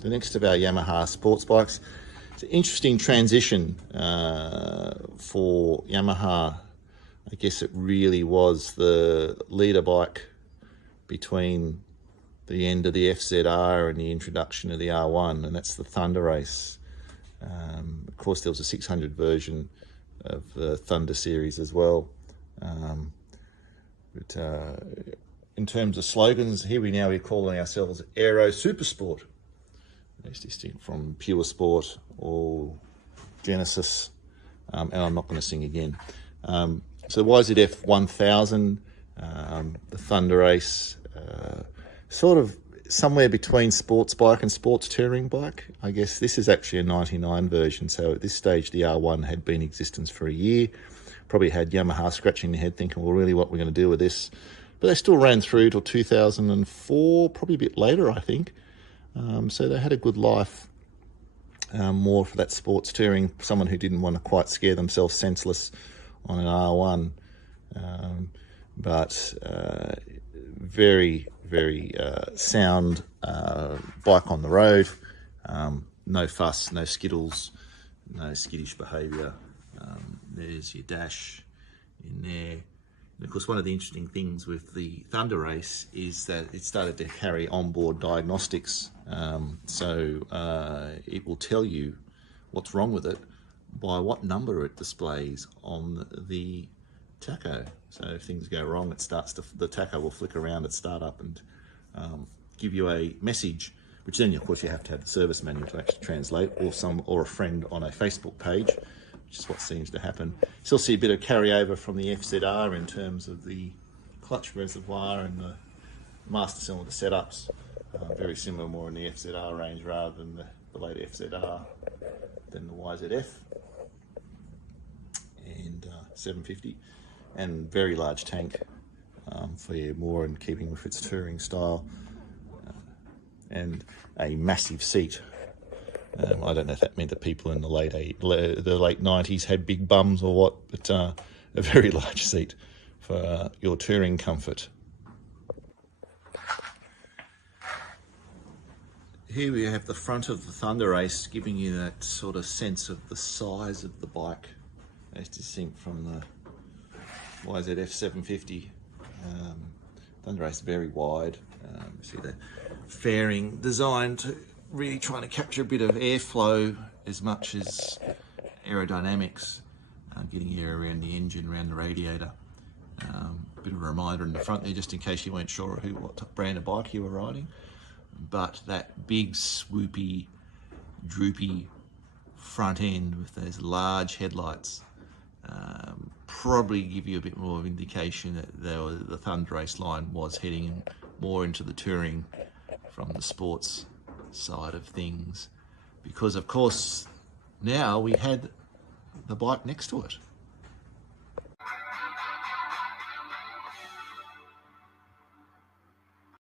The next of our Yamaha sports bikes. It's an interesting transition for Yamaha. I guess it really was the leader bike between the end of the FZR and the introduction of the R1, and that's the Thunderace. Of course, there was a 600 version of the Thunder series as well. But in terms of slogans, here we're calling ourselves Aero Supersport. It's distinct from Pure Sport or Genesis, and I'm not going to sing again. So YZF1000, the Thunderace, sort of somewhere between sports bike and sports touring bike. I guess this is actually a 99 version, so at this stage the R1 had been in existence for a year. Probably had Yamaha scratching their head thinking, well, really what we're going to do with this? But they still ran through till 2004, probably a bit later, I think. So they had a good life, more for that sports touring, someone who didn't want to quite scare themselves senseless on an R1. But very, very sound bike on the road. No fuss, no skittles, no skittish behaviour. There's your dash in there. And of course, one of the interesting things with the Thunderace is that it started to carry onboard diagnostics. So it will tell you what's wrong with it by what number it displays on the tacho. So if things go wrong, the tacho will flick around at startup and give you a message, which then of course you have to have the service manual to actually translate, or a friend on a Facebook page, which is what seems to happen. Still see a bit of carryover from the FZR in terms of the clutch reservoir and the master cylinder setups. Very similar, more in the FZR range rather than the later FZR, than the YZF and 750, and very large tank for more in keeping with its touring style, and a massive seat. I don't know if that meant that people in the late 90s had big bums or what, but a very large seat for your touring comfort. Here we have the front of the Thunderace, giving you that sort of sense of the size of the bike, as distinct from the YZF1000. Thunderace very wide. See the fairing designed to really trying to capture a bit of airflow as much as aerodynamics, getting air around the engine, around the radiator. A bit of a reminder in the front there, just in case you weren't sure what brand of bike you were riding. But that big swoopy, droopy front end with those large headlights probably give you a bit more of indication that the Thunderace line was heading more into the touring from the sports side of things, because of course now we had the bike next to it.